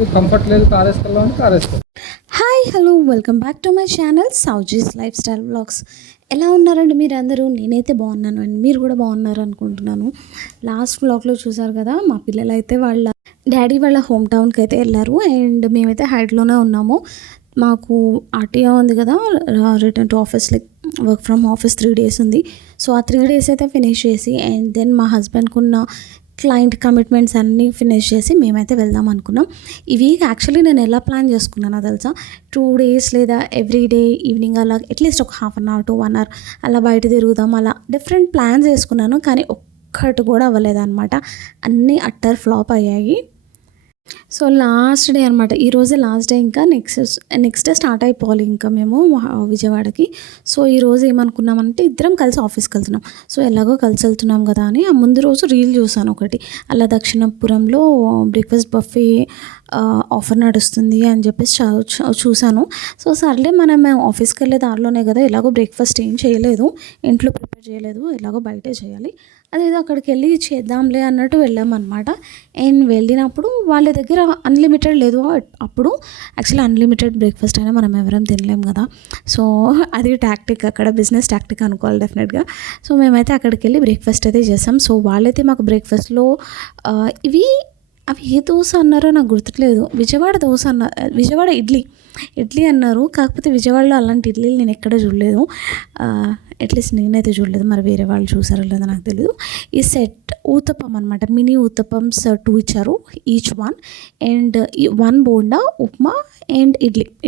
లేదు, కంఫర్ట్ లేదు, కార్ వేసుకెళ్ళాం అంటే కార్ వేసుకో. Hi hello welcome back to my channel Souji's lifestyle vlogs. ఎలా ఉన్నారండి మీరు అందరూ? నేనైతే బాగున్నాను అండి, మీరు కూడా బాగున్నారు అనుకుంటున్నాను. లాస్ట్ వ్లాగ్లో చూసారు కదా, మా పిల్లలు అయితే వాళ్ళ డాడీ వాళ్ళ హోమ్ టౌన్కి అయితే వెళ్ళారు అండ్ మేమైతే హైడ్లోనే ఉన్నాము. మాకు ఆర్టీఓ ఉంది కదా, return to office, like work from office 3 days ఉంది. సో ఆ 3 days అయితే ఫినిష్ చేసి అండ్ దెన్ మా హస్బెండ్కి ఉన్న క్లయింట్ కమిట్మెంట్స్ అన్నీ ఫినిష్ చేసి మేమైతే వెళ్దాం అనుకున్నాం. ఈ వీక్ యాక్చువల్లీ నేను ఎలా ప్లాన్ చేసుకున్నానో తెలుసా, 2 days లేదా ఎవ్రీ డే ఈవినింగ్ అలా అట్లీస్ట్ ఒక ½ hour to 1 hour అలా బయట తిరుగుదాం, అలా డిఫరెంట్ ప్లాన్స్ వేసుకున్నాను. కానీ ఒక్కటి కూడా అవ్వలేదన్నమాట, అన్నీ అట్టర్ ఫ్లాప్ అయ్యాయి. సో లాస్ట్ డే అనమాట, ఈరోజే లాస్ట్ డే. ఇంకా నెక్స్ట్ డే స్టార్ట్ అయిపోవాలి ఇంకా మేము విజయవాడకి. సో ఈరోజు ఏమనుకున్నామంటే ఇద్దరం కలిసి ఆఫీస్కి వెళ్తున్నాం. సో ఎలాగో కలిసి వెళ్తున్నాం కదా అని ఆ ముందు రోజు రీల్ చూసాను ఒకటి, అలా దక్షిణాపురంలో బ్రేక్ఫాస్ట్ బఫే ఆఫర్ నడుస్తుంది అని చెప్పేసి చూశాను. సో సర్లే మనం ఆఫీస్కి వెళ్ళే దారిలోనే కదా, ఎలాగో బ్రేక్ఫాస్ట్ ఏం చేయలేదు, ఇంట్లో ప్రిపేర్ చేయలేదు, ఎలాగో బయటే చేయాలి, అదేదో అక్కడికి వెళ్ళి చేద్దాంలే అన్నట్టు వెళ్ళామన్నమాట. అండ్ వెళ్ళినప్పుడు వాళ్ళ దగ్గర అన్లిమిటెడ్ లేదు అప్పుడు. యాక్చువల్లీ అన్లిమిటెడ్ బ్రేక్ఫాస్ట్ అయినా మనం ఎవరం తినలేం కదా. సో అది టాక్టిక్, అక్కడ బిజినెస్ టాక్టిక్ అనుకోవాలి డెఫినెట్గా. సో మేమైతే అక్కడికి వెళ్ళి బ్రేక్ఫాస్ట్ అయితే చేసాం. సో వాళ్ళైతే మాకు బ్రేక్ఫాస్ట్లో అవి ఏ దోశ అన్నారో నాకు గుర్తులేదు, విజయవాడ దోశ విజయవాడ ఇడ్లీ అన్నారు. కాకపోతే విజయవాడలో అలాంటి ఇడ్లీలు నేను ఎక్కడ చూడలేదు, అట్లీస్ట్ నేనైతే చూడలేదు, మరి వేరే వాళ్ళు చూసారో లేదో నాకు తెలియదు. ఈ సెట్ ఊతప్పం అనమాట, మినీ ఊతప్పమ్స్ 2 ఇచ్చారు each one. And 1 bonda, upma and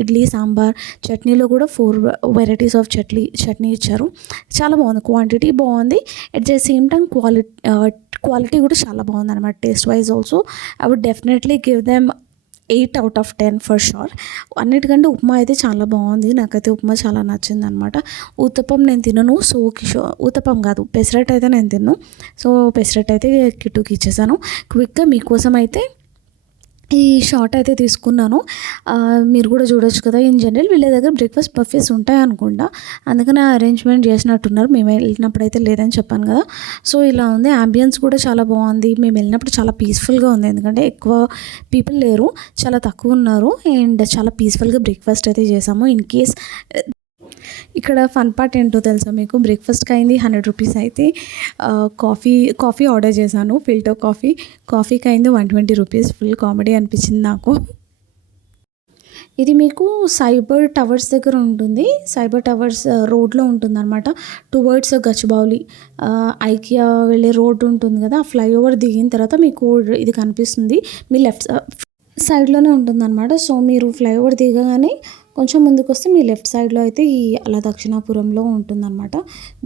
idli sambar. చట్నీలో కూడా 4 varieties ఆఫ్ చట్నీ ఇచ్చారు. చాలా బాగుంది, క్వాంటిటీ బాగుంది, at the same time quality కూడా చాలా బాగుంది అనమాట. Taste wise also I would definitely give them 8 out of 10 for sure. అన్నిటికంటే ఉప్మా అయితే చాలా బాగుంది, నాకైతే ఉప్మా చాలా నచ్చింది అనమాట. ఊతప్పం నేను తినను, సో ఊతప్పం కాదు పెసరట్ అయితే నేను తిన్ను. సో పెసరట్ అయితే కిట్టుకి ఇచ్చేసాను. క్విక్గా మీకోసం అయితే ఈ షార్ట్ అయితే తీసుకున్నాను. మీరు కూడా చూడొచ్చు కదా. ఇన్ జనరల్ వీళ్ళ దగ్గర బ్రేక్ఫాస్ట్ బఫేస్ ఉంటాయి అనుకుంటా, అందుకని అరేంజ్మెంట్ చేసినట్టున్నారు. మేము వెళ్ళినప్పుడు అయితే లేదని చెప్పాను కదా. సో ఇలా ఉంది, యాంబియన్స్ కూడా చాలా బాగుంది. మేము వెళ్ళినప్పుడు చాలా పీస్ఫుల్గా ఉంది, ఎందుకంటే ఎక్కువ పీపుల్ లేరు, చాలా తక్కువ ఉన్నారు అండ్ చాలా పీస్ఫుల్గా బ్రేక్ఫాస్ట్ అయితే చేసాము. ఇన్ కేస్ ఇక్కడ ఫన్ పార్ట్ ఏంటో తెలుసా మీకు, బ్రేక్ఫాస్ట్కి అయింది 100 rupees అయితే. కాఫీ ఆర్డర్ చేశాను, ఫిల్టర్ కాఫీకి అయింది 120 rupees. ఫుల్ కామెడీ అనిపించింది నాకు. ఇది మీకు సైబర్ టవర్స్ దగ్గర ఉంటుంది, సైబర్ టవర్స్ రోడ్లో ఉంటుంది అనమాట. టువర్డ్స్ గచ్చిబౌలి ఐకియా వెళ్ళే రోడ్డు ఉంటుంది కదా, ఆ ఫ్లైఓవర్ దిగిన తర్వాత మీకు ఇది కనిపిస్తుంది, మీ లెఫ్ట్ సైడ్లోనే ఉంటుంది అనమాట. సో మీరు ఫ్లైఓవర్ దిగగానే కొంచెం ముందుకు వస్తే మీ లెఫ్ట్ సైడ్లో అయితే ఈ అలా దక్షిణాపురంలో ఉంటుందన్నమాట.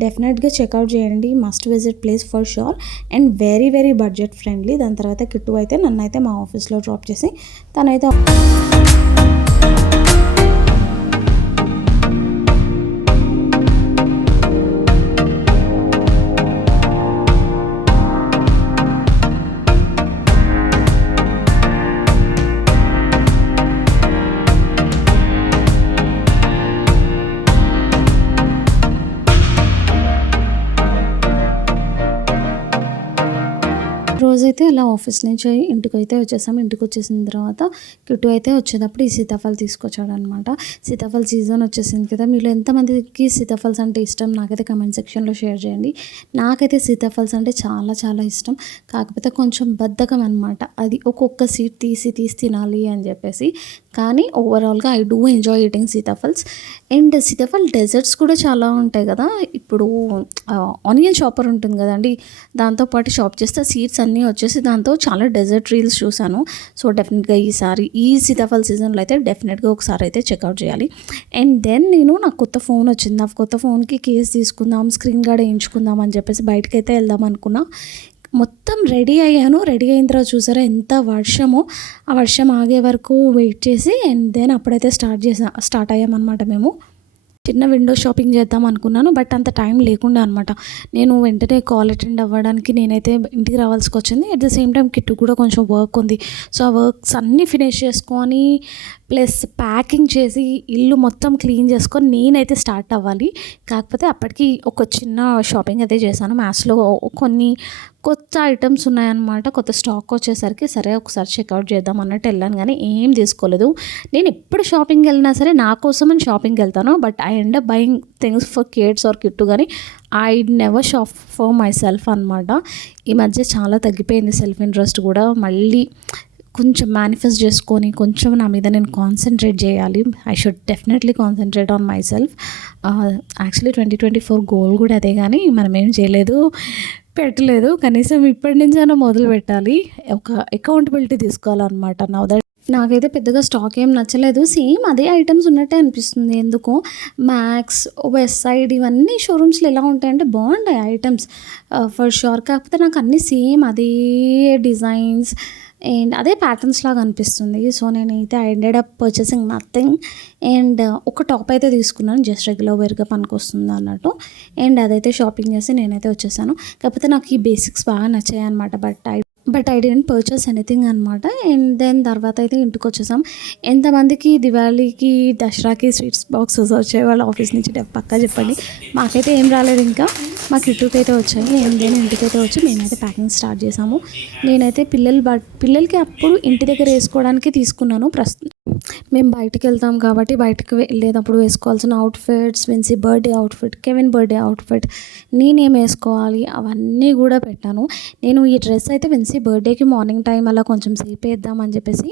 డెఫినెట్గా చెక్అవుట్ చేయండి, must visit place for sure and very very budget friendly. దాని తర్వాత కిట్టు అయితే నన్ను అయితే మా ఆఫీస్లో డ్రాప్ చేసి తనైతే రోజైతే అలా ఆఫీస్ నుంచి ఇంటికి అయితే వచ్చేసాం. ఇంటికి వచ్చేసిన తర్వాత కిట్టు అయితే వచ్చేటప్పుడు ఈ సీతాఫలం తీసుకొచ్చాడు అనమాట. సీతాఫల సీజన్ వచ్చేసింది కదా, మీరు ఎంతమందికి సీతాఫల్స్ అంటే ఇష్టం నాకైతే కమెంట్ సెక్షన్లో షేర్ చేయండి. నాకైతే సీతాఫల్స్ అంటే చాలా చాలా ఇష్టం, కాకపోతే కొంచెం బద్ధకం అనమాట, అది ఒక్కొక్క సీడ్ తీసి తినాలి అని చెప్పేసి. కానీ ఓవరాల్గా I do enjoy eating sitaphals. And sitaphal desserts కూడా చాలా ఉంటాయి కదా. ఇప్పుడు ఆనియన్ చాపర్ ఉంటుంది కదండి, దాంతోపాటు చాప్ చేస్తే సీడ్స్ అన్నీ వచ్చేసి దాంతో చాలా డెజర్ట్ రీల్స్ చూశాను. సో డెఫినెట్గా ఈ సీతాఫల్ సీజన్లో అయితే డెఫినెట్గా ఒకసారి అయితే చెక్అవుట్ చేయాలి. అండ్ దెన్ నాకు కొత్త ఫోన్ వచ్చింది, ఆ కొత్త ఫోన్కి కేస్ తీసుకుందాం, స్క్రీన్ గార్డ్ వేయించుకుందాం అని చెప్పేసి బయటకైతే వెళ్దాం అనుకున్నా. మొత్తం రెడీ అయ్యాను, రెడీ అయిన తర్వాత చూసారా ఎంత వర్షమో, ఆ వర్షం ఆగే వరకు వెయిట్ చేసి అండ్ దెన్ అప్పుడైతే స్టార్ట్ అయ్యామన్నమాట. మేము చిన్న విండో షాపింగ్ చేద్దాం అనుకున్నాను, బట్ అంత టైం లేకుండా అనమాట. నేను వెంటనే కాల్ అటెండ్ అవ్వడానికి నేనైతే ఇంటికి రావాల్సి వచ్చింది. At the same time Kittu కూడా కొంచెం వర్క్ ఉంది. సో ఆ వర్క్స్ అన్నీ ఫినిష్ చేసుకొని ప్లస్ ప్యాకింగ్ చేసి ఇల్లు మొత్తం క్లీన్ చేసుకొని నేనైతే స్టార్ట్ అవ్వాలి. కాకపోతే అప్పటికి ఒక చిన్న షాపింగ్ అయితే చేశాను. మ్యాథ్స్లో కొత్త ఐటమ్స్ ఉన్నాయన్నమాట. కొత్త స్టాక్ వచ్చేసరికి సరే ఒకసారి చెక్అవుట్ చేద్దాం అన్నట్టు వెళ్ళాను, కానీ ఏం తీసుకోలేదు. నేను ఎప్పుడు షాపింగ్కి వెళ్ళినా సరే నా కోసమని షాపింగ్కి వెళ్తాను, but I end up buying things for kids or Kittu, కానీ I never shop for myself అనమాట. ఈ మధ్య చాలా తగ్గిపోయింది సెల్ఫ్ ఇంట్రెస్ట్ కూడా. మళ్ళీ కొంచెం మేనిఫెస్ట్ చేసుకొని కొంచెం నా మీద నేను కాన్సన్ట్రేట్ చేయాలి. I should definitely concentrate on my self. Actually 2024 goal కూడా అదే, కానీ మనం ఏం చేయలేదు, పెట్టలేదు. కనీసం ఇప్పటి నుంచైనా మొదలు పెట్టాలి. ఒక అకౌంటబిలిటీ తీసుకోవాలన్నమాట. నౌ దట్ నాకైతే పెద్దగా స్టాక్ ఏం నచ్చలేదు. సేమ్ అదే ఐటమ్స్ ఉన్నట్టే అనిపిస్తుంది ఎందుకో. మ్యాక్స్, వెస్ట్ సైడ్ ఇవన్నీ షోరూమ్స్లో ఎలా ఉంటాయంటే బాగుంటాయి ఐటమ్స్ ఫర్ షూర్. కాకపోతే నాకు అన్నీ సేమ్ అదే డిజైన్స్ అండ్ అదే ప్యాటర్న్స్ లాగా అనిపిస్తుంది. సో నేనైతే I ended up purchasing nothing. And ఒక టాప్ అయితే తీసుకున్నాను, జస్ట్ రెగ్యులర్ వేర్గా పనికొస్తుంది అన్నట్టు. అండ్ అదైతే షాపింగ్ చేసి నేనైతే వచ్చేసాను. కాకపోతే నాకు ఈ బేసిక్స్ బాగా నచ్చాయి అనమాట. But I didn't purchase anything అనమాట. అండ్ దెన్ తర్వాత అయితే ఇంటికి వచ్చేసాం. ఎంతమందికి దివాళీకి, దసరాకి స్వీట్స్ బాక్సెస్ వచ్చాయి వాళ్ళ ఆఫీస్ నుంచి పక్కా చెప్పండి. మాకైతే ఏం రాలేదు, ఇంకా మా కిట్టుకి అయితే వచ్చాయి. అండ్ దెన్ ఇంటికైతే వచ్చి మేమైతే ప్యాకింగ్ స్టార్ట్ చేసాము. నేనైతే పిల్లలకి అప్పుడు ఇంటి దగ్గర వేసుకోవడానికి తీసుకున్నాను. మేము బయటికి వెళ్తాం కాబట్టి బయటకు వెళ్ళేటప్పుడు వేసుకోవాల్సిన outfits, Vinci birthday outfit, Kevin birthday outfit, నేనేం వేసుకోవాలి అవన్నీ కూడా పెట్టాను. నేను ఈ డ్రెస్ అయితే విన్సీ బర్త్డేకి మార్నింగ్ టైం అలా కొంచెం సేపు వేద్దామని చెప్పేసి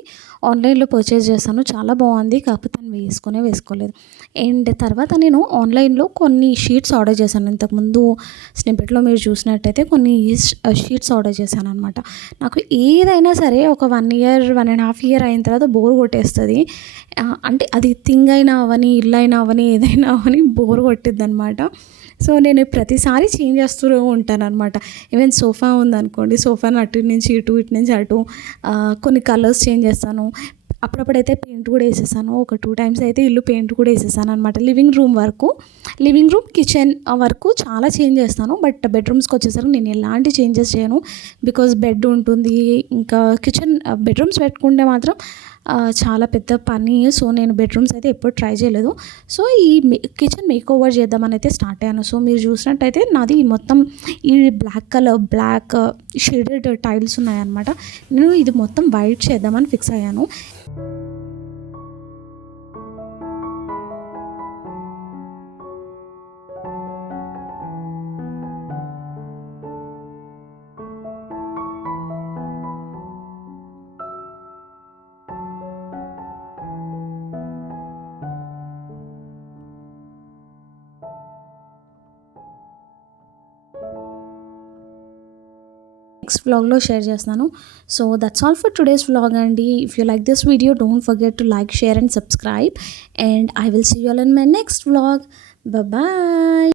ఆన్లైన్లో పర్చేస్ చేశాను. చాలా బాగుంది, కాకపోతే నేను వేసుకోలేదు. అండ్ తర్వాత నేను ఆన్లైన్లో కొన్ని షీట్స్ ఆర్డర్ చేశాను. ఇంతకుముందు స్నిప్పెట్లో మీరు చూసినట్టయితే కొన్ని షీట్స్ ఆర్డర్ చేశాను అనమాట. నాకు ఏదైనా సరే ఒక 1 ఇయర్ 1.5 ఇయర్ అయిన తర్వాత బోర్ కొట్టేస్తుంది. అంటే అది థింగ్ అయినా అవని, ఇల్లు అయినా అవని, ఏదైనా అవని బోర్ కొట్టిద్ది అనమాట. సో నేను ప్రతిసారి చేంజ్ చేస్తూ ఉంటాను అనమాట. ఈవెన్ సోఫా ఉందనుకోండి, సోఫాని అటు నుంచి ఇటు నుంచి అటు కొన్ని కలర్స్ చేంజ్ చేస్తాను. అప్పుడప్పుడైతే పెయింట్ కూడా వేసేసాను. ఒక 2 టైమ్స్ అయితే ఇల్లు పెయింట్ కూడా వేసేసాను అనమాట. లివింగ్ రూమ్ కిచెన్ వరకు చాలా చేంజ్ చేస్తాను. బట్ బెడ్రూమ్స్కి వచ్చేసరికి నేను ఎలాంటి చేంజెస్ చేయను. బికాజ్ బెడ్ ఉంటుంది, ఇంకా కిచెన్ బెడ్రూమ్స్ పెట్టుకుంటే మాత్రం చాలా పెద్ద పని. సో నేను బెడ్రూమ్స్ అయితే ఎప్పుడు ట్రై చేయలేదు. సో ఈ కిచెన్ మేక్ ఓవర్ చేద్దామని అయితే స్టార్ట్ అయ్యాను. సో మీరు చూసినట్టయితే నాది మొత్తం ఈ బ్లాక్ షేడెడ్ టైల్స్ ఉన్నాయన్నమాట. నేను ఇది మొత్తం వైట్ చేద్దామని ఫిక్స్ అయ్యాను. నెక్స్ట్ వ్లాగ్లో షేర్ చేస్తాను. So that's all for today's vlog అండి. If you like this video don't forget to like, share and subscribe. And I will see you all in my next vlog. Bye.